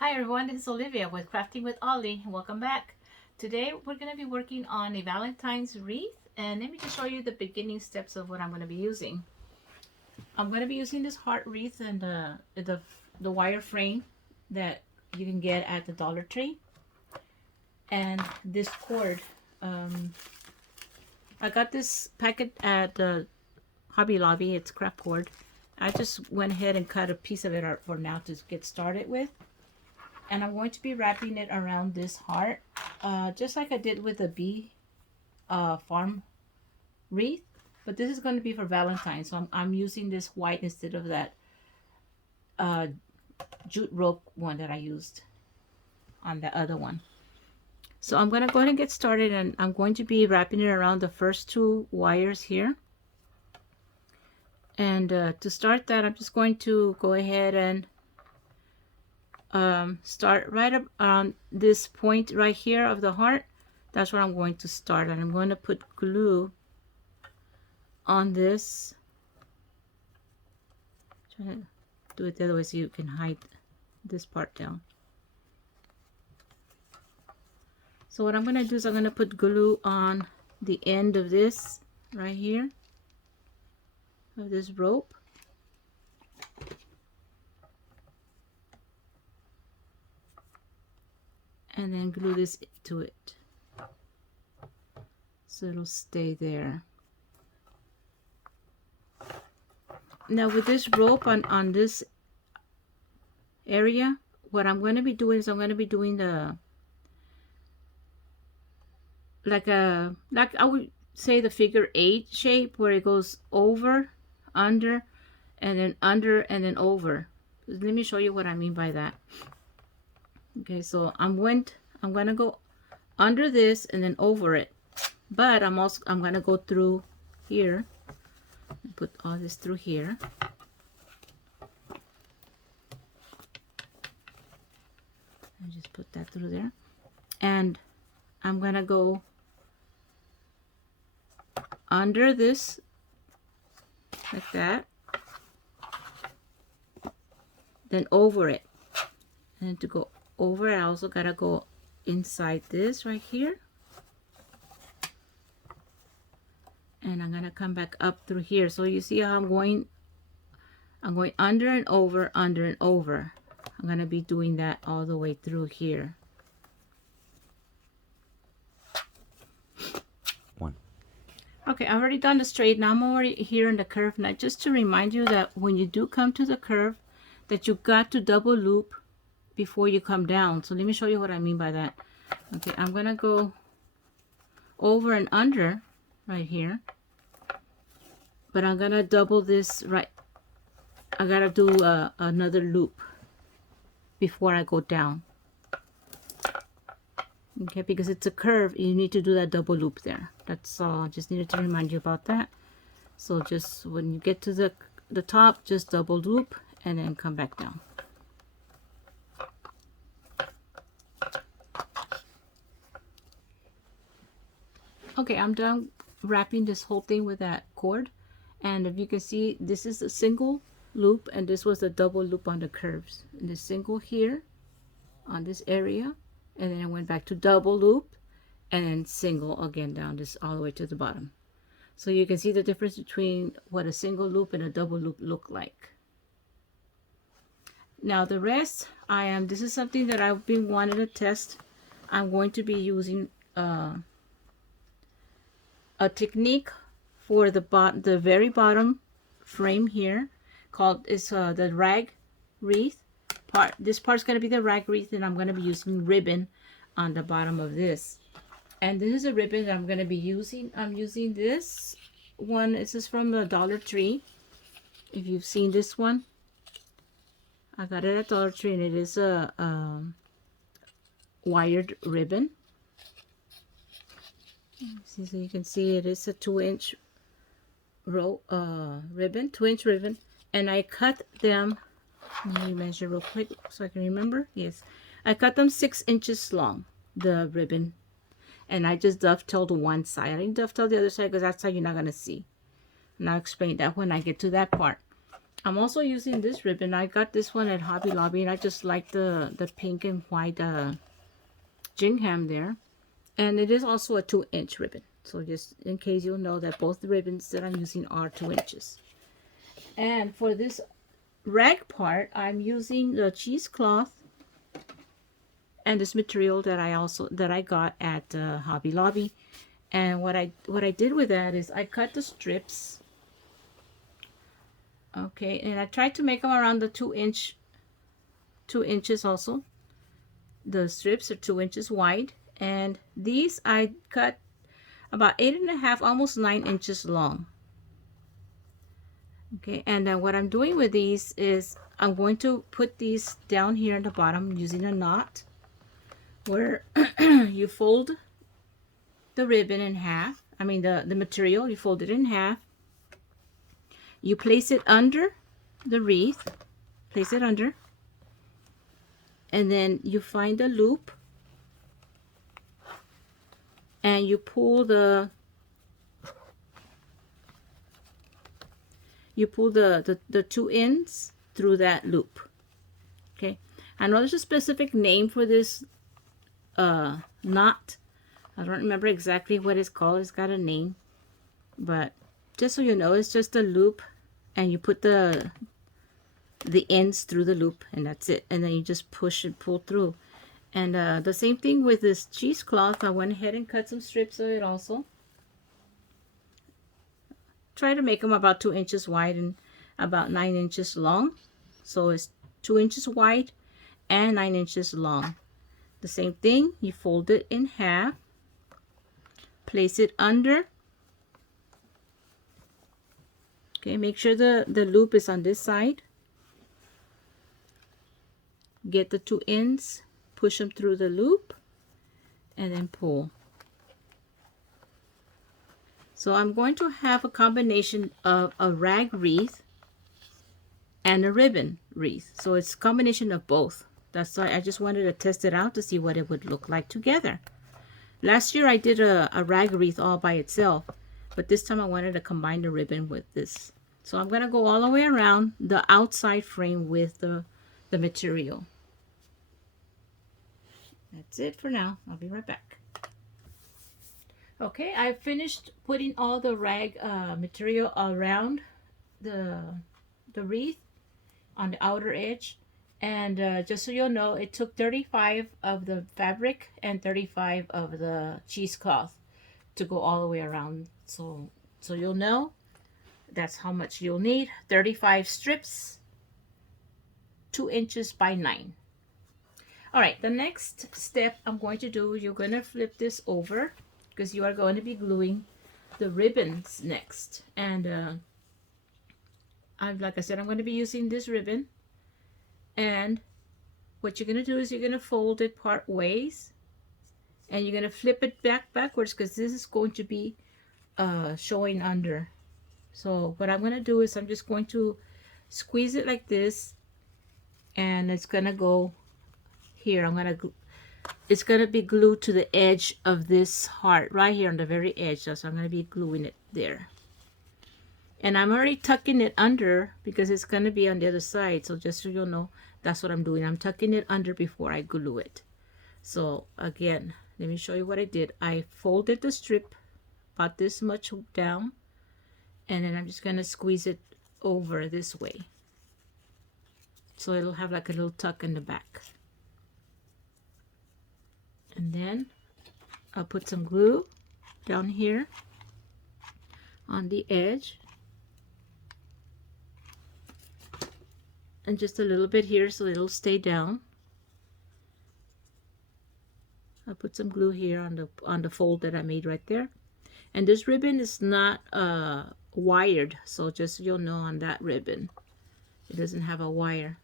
Hi everyone, this is Olivia with Crafting with Ollie. Welcome back. Today we're going to be working on a Valentine's wreath, and let me just show you the beginning steps of what I'm going to be using. I'm going to be using this heart wreath and the wire frame that you can get at the Dollar Tree, and this cord. Um, I got this packet at the Hobby Lobby. It's craft cord. I just went ahead and cut a piece of it out for now to get started with. And I'm going to be wrapping it around this heart, just like I did with the bee farm wreath. But this is going to be for Valentine, so I'm using this white instead of that uh, jute rope one that I used on the other one. So I'm going to go ahead and get started, and I'm going to be wrapping it around the first two wires here. And to start that, I'm just going to go ahead and start right up on this point right here of the heart. That's where I'm going to start, and I'm going to put glue on this. Try to do it the other way so you can hide this part down. So what I'm going to do is I'm going to put glue on the end of this right here, of this rope. And then glue this to it so it'll stay there. Now with this rope on this area, what I'm going to be doing is I'm going to be doing the like I would say the figure 8 shape, where it goes over, under, and then over. Let me show you what I mean by that. Okay, so I'm going to go under this and then over it, but I'm going to go through here and put all this through here. And just put that through there, and I'm going to go under this like that, then over it, and to go over it I also gotta go inside this right here, and I'm gonna come back up through here. So you see how I'm going under and over, under and over. I'm gonna be doing that all the way through here. Okay, I've already done the straight. Now I'm already here in the curve. Now just to remind you that when you do come to the curve, that you got to double loop before you come down. So let me show you what I mean by that. Okay, I'm gonna go over and under right here, but I'm gonna double this right. I gotta do another loop before I go down. Okay, because it's a curve, you need to do that double loop there. That's all. I just needed to remind you about that. So just when you get to the top, just double loop and then come back down. Okay, I'm done wrapping this whole thing with that cord, and if you can see, this is a single loop and this was a double loop on the curves. And the single here on this area, and then I went back to double loop and then single again down this all the way to the bottom. So you can see the difference between what a single loop and a double loop look like. Now the rest, this is something that I've been wanting to test. I'm going to be using a technique for the very bottom frame here, called the rag wreath part. This part's going to be the rag wreath, and I'm going to be using ribbon on the bottom of this. And this is a ribbon that I'm going to be using. I'm using this one. This is from the Dollar Tree. If you've seen this one, I got it at Dollar Tree, and it is a wired ribbon. See, so you can see it is a 2-inch ribbon, 2-inch ribbon, and I cut them. Let me measure real quick so I can remember. Yes, I cut them 6 inches long, the ribbon, and I just dovetailed one side. I didn't dovetail the other side because that's how you're not gonna see. And I'll explain that when I get to that part. I'm also using this ribbon. I got this one at Hobby Lobby, and I just like the pink and white gingham there. And it is also a 2-inch ribbon. So just in case you'll know that both the ribbons that I'm using are 2 inches. And for this rag part, I'm using the cheesecloth and this material that I got at Hobby Lobby. And what I did with that is I cut the strips. Okay, and I tried to make them around the 2 inches also. The strips are 2 inches wide, and these I cut about 8.5, almost 9 inches long. Okay, and then what I'm doing with these is I'm going to put these down here at the bottom using a knot where you fold the ribbon in half. I mean the material, you fold it in half. You place it under the wreath, place it under, and then you find a loop and you pull the two ends through that loop. Okay, I know there's a specific name for this knot. I don't remember exactly what it's called. It's got a name, but just so you know, it's just a loop, and you put the ends through the loop, and that's it. And then you just push and pull through. And the same thing with this cheesecloth. I went ahead and cut some strips of it also. Try to make them about 2 inches wide and about 9 inches long. So it's 2 inches wide and 9 inches long. The same thing, you fold it in half, place it under. Okay, make sure the loop is on this side. Get the two ends, push them through the loop, and then pull. So I'm going to have a combination of a rag wreath and a ribbon wreath. So it's a combination of both. That's why I just wanted to test it out to see what it would look like together. Last year I did a rag wreath all by itself, but this time I wanted to combine the ribbon with this. So I'm going to go all the way around the outside frame with the material. That's it for now. I'll be right back. Okay, I finished putting all the rag material around the wreath on the outer edge. And just so you'll know, it took 35 of the fabric and 35 of the cheesecloth to go all the way around. So you'll know that's how much you'll need. 35 strips, 2 inches by 9. All right, the next step I'm going to do, you're going to flip this over because you are going to be gluing the ribbons next. And like I said, I'm going to be using this ribbon. And what you're going to do is you're going to fold it part ways. And you're going to flip it backwards because this is going to be showing under. So what I'm going to do is I'm just going to squeeze it like this. And it's going to go here. It's going to be glued to the edge of this heart right here on the very edge. So I'm going to be gluing it there. And I'm already tucking it under because it's going to be on the other side. So just so you'll know, that's what I'm doing. I'm tucking it under before I glue it. So again, let me show you what I did. I folded the strip about this much down. And then I'm just going to squeeze it over this way. So it'll have like a little tuck in the back. And then I'll put some glue down here on the edge. And just a little bit here so it'll stay down. I'll put some glue here on the fold that I made right there. And this ribbon is not wired, so just so you'll know on that ribbon, it doesn't have a wire.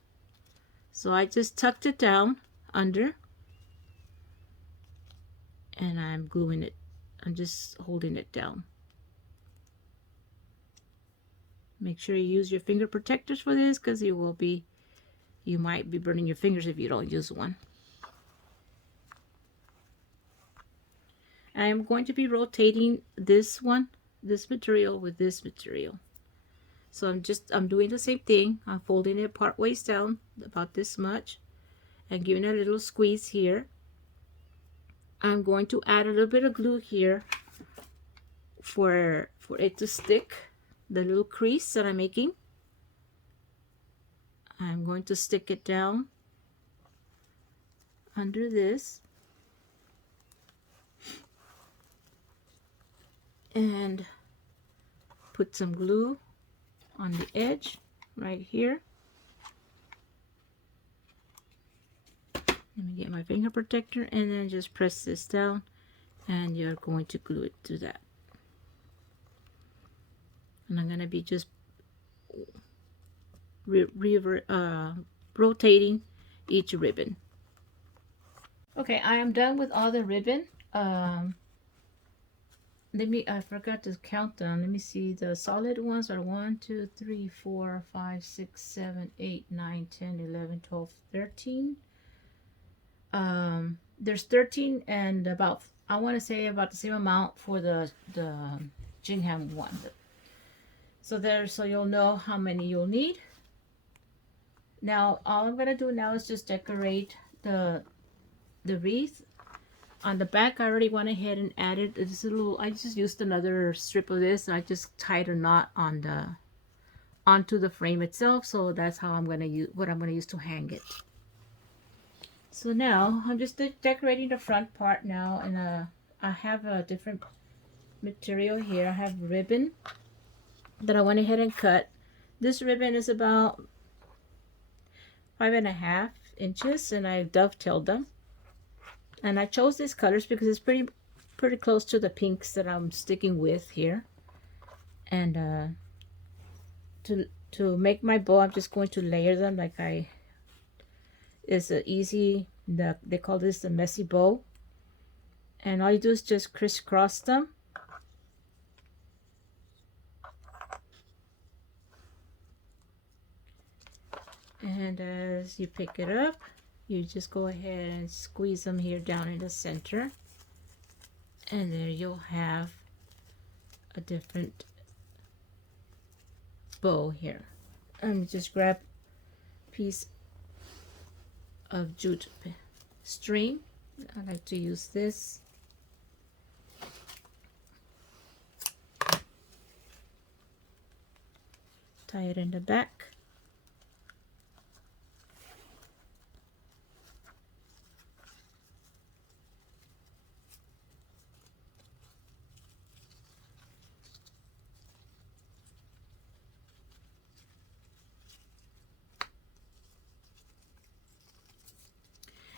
So I just tucked it down under. And I'm gluing it. I'm just holding it down. Make sure you use your finger protectors for this because you might be burning your fingers if you don't use one. I'm going to be rotating this material with this material. So I'm doing the same thing. I'm folding it part ways down, about this much, and giving it a little squeeze here. I'm going to add a little bit of glue here for it to stick, the little crease that I'm making. I'm going to stick it down under this, and put some glue on the edge right here. Let me get my finger protector, and then just press this down, and you're going to glue it to that. And I'm going to be just rotating each ribbon. Okay, I am done with all the ribbon. I forgot to count them. Let me see. The solid ones are 1, 2, 3, 4, 5, 6, 7, 8, 9, 10, 11, 12, 13. There's 13, and about, I want to say about the same amount for the gingham one. So you'll know how many you'll need. Now all I'm gonna do now is just decorate the wreath. On the back, I already went ahead and added this little, I just used another strip of this, and I just tied a knot on onto the frame itself. So that's how I'm gonna use, what I'm gonna use to hang it. So now I'm just decorating the front part now, and I have a different material here. I have ribbon that I went ahead and cut. This ribbon is about 5.5 inches, and I dovetailed them. And I chose these colors because it's pretty close to the pinks that I'm sticking with here. And to make my bow, I'm just going to layer them like it's an easy, they call this the messy bow. And all you do is just crisscross them. And as you pick it up, you just go ahead and squeeze them here down in the center. And there you'll have a different bow here. And just grab a piece of jute string. I like to use this. Tie it in the back.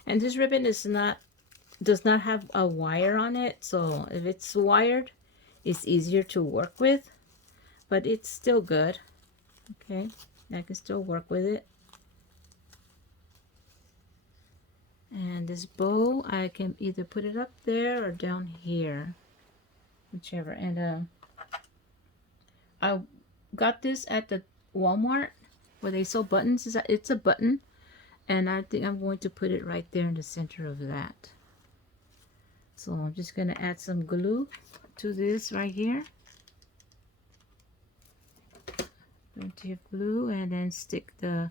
And this ribbon does not have a wire on it, so if it's wired, it's easier to work with, but it's still good. Okay, I can still work with it. And this bow, I can either put it up there or down here, whichever. And I got this at the Walmart where they sell buttons. It's a button. And I think I'm going to put it right there in the center of that. So I'm just going to add some glue to this right here. Plenty of glue, and then stick the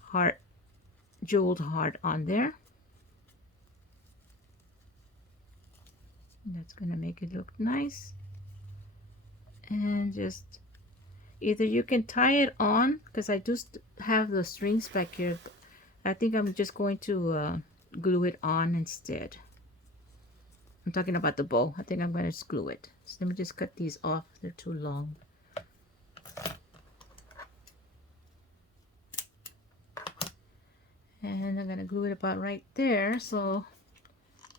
heart, jeweled heart on there. That's going to make it look nice. And just either you can tie it on, because I do have the strings back here. I think I'm just going to glue it on instead. I'm talking about the bow. I think I'm going to glue it. So let me just cut these off. They're too long. And I'm going to glue it about right there. So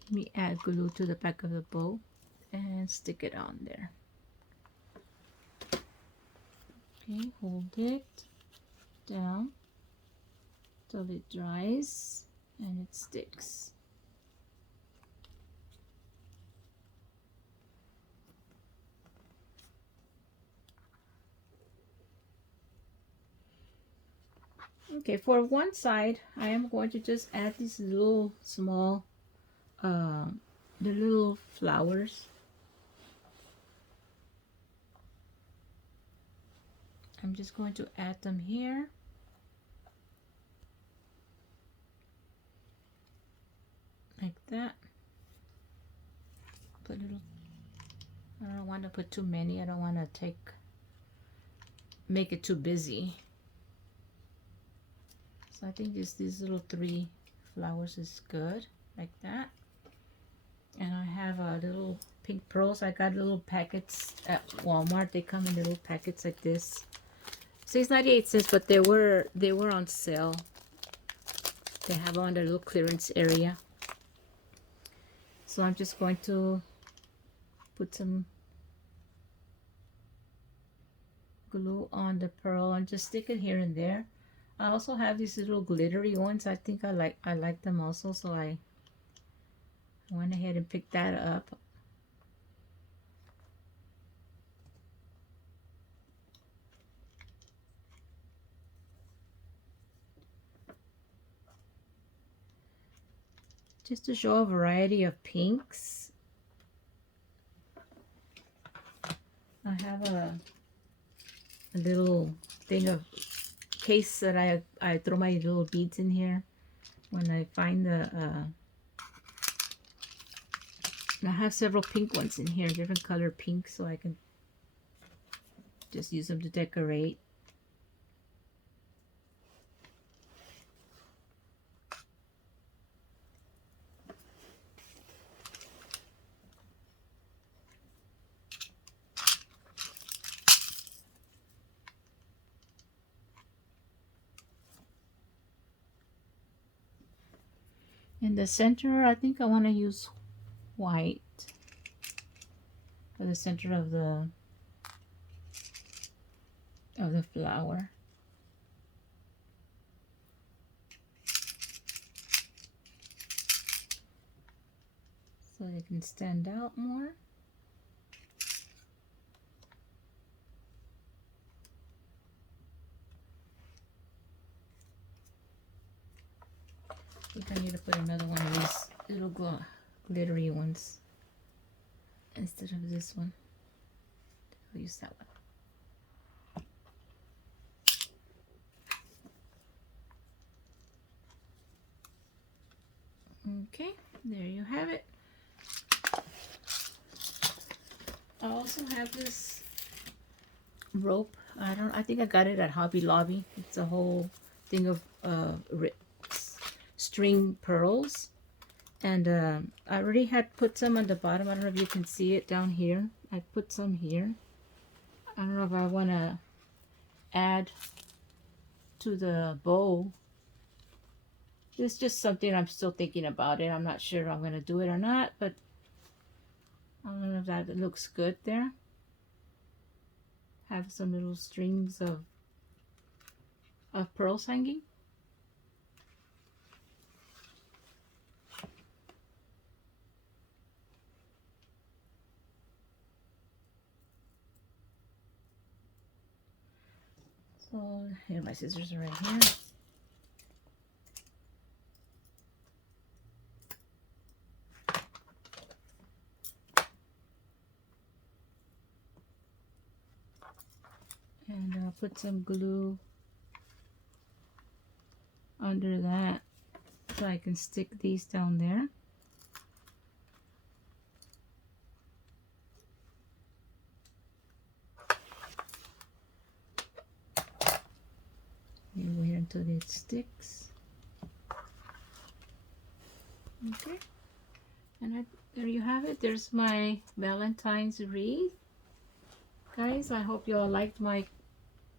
let me add glue to the back of the bow and stick it on there. Okay, hold it down till it dries and it sticks. Okay, for one side, I am going to just add these little small, the little flowers. I'm just going to add them here. Like that. Put a little, I don't want to put too many. I don't want to make it too busy. So I think just these little 3 flowers is good, like that. And I have a little pink pearls. I got little packets at Walmart. They come in little packets like this. 6.98 but they were on sale. They have on the little clearance area. So I'm just going to put some glue on the pearl and just stick it here and there. I also have these little glittery ones. I think I like them also, so I went ahead and picked that up. Just to show a variety of pinks. I have a little thing of case that I throw my little beads in here when I find the I have several pink ones in here, different color pink, so I can just use them to decorate. In the center, I think I want to use white for the center of the flower. So they can stand out more. I think I need to put another one of these little glittery ones instead of this one. I'll use that one. Okay, there you have it. I also have this rope. I think I got it at Hobby Lobby. It's a whole thing of string pearls, and I already had put some on the bottom. I don't know if you can see it down here. I put some here. I don't know if I want to add to the bow. It's just something I'm still thinking about it. I'm not sure if I'm going to do it or not, but I don't know if that looks good there. Have some little strings of pearls hanging. So here, my scissors are right here. And I'll put some glue under that so I can stick these down there. You wait until it sticks. Okay, and there you have it. There's my Valentine's wreath. Guys, I hope you all liked my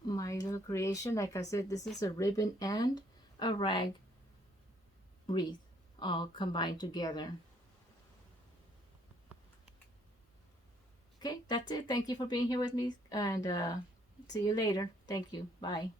little creation. Like I said, this is a ribbon and a rag wreath all combined together. Okay, that's it. Thank you for being here with me, and see you later. Thank you. Bye.